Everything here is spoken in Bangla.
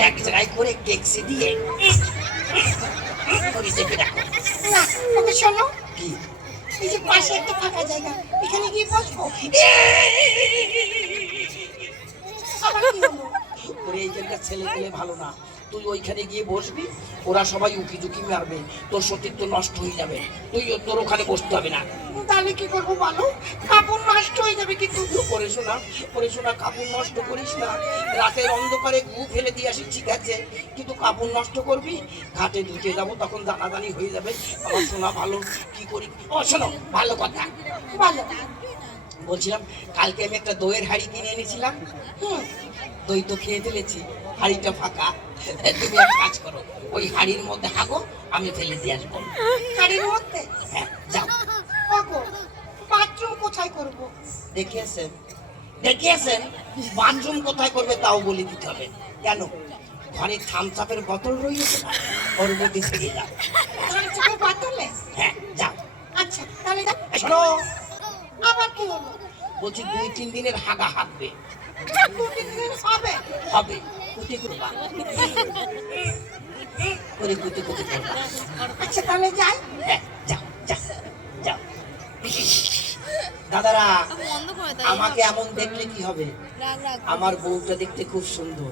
এক জায়গায় করে ট্যাক্সি দিয়ে শোনো কি এই যে পাশে একটা ফাঁকা জায়গা এখানে গিয়ে বসবো ওরে এইখানকার ছেলে পেলে ভালো না তুই ওইখানে গিয়ে বসবি ওরা সবাই উকি মারবে তোর সতীত্ব নষ্ট হয়ে যাবে তুই তোর ওখানে বসতে হবে না তাহলে কি করব বলো কাপড় নষ্ট হয়ে যাবে শোনা কাপড় নষ্ট করিস না। রাতের অন্ধকারে গু ফেলে দিয়ে আসি ঠিক আছে কিন্তু কাপড় নষ্ট করবি? ঘাটে ঢুকে যাব তখন দানাদানি হয়ে যাবে। আমার শোনা ভালো কি করি? ও শোনো ভালো কথা বলো বলছিলাম কালকে আমি একটা দইয়ের হাড়ি কিনে এনেছিলাম। হুম দই তো খেয়ে ফেলেছি হাড়িটা ফাঁকা। তুমি এক কাজ করো ওই হাড়ির মধ্যে হাগো আমি ফেলে দিয়ে আসব। হাড়ির মধ্যে? হ্যাঁ যাও। বাথরুম কোথায় করব? দেখিয়েছেন দেখিয়েছেন বাথরুম কোথায় করবে তাও বলে দিতে হবে। কেন? ঘরে থামসাপের বোতল রয়েছে ওর মধ্যে ছেড়ে যাও চোখে বাতলে হ্যাঁ যাও। আচ্ছা তাহলে যাও। শোনো। আবার কি হলো? বলছি দুই তিন দিনের হাগা হাঁকবে দিন হবে। হবে। কুটি করবা। করে কুটি কুটি করবা। আচ্ছা তাহলে যাই। হ্যাঁ যাও যাও যাও। দাদারা আমাকে এমন দেখলে কি হবে? আমার বউটা দেখতে খুব সুন্দর।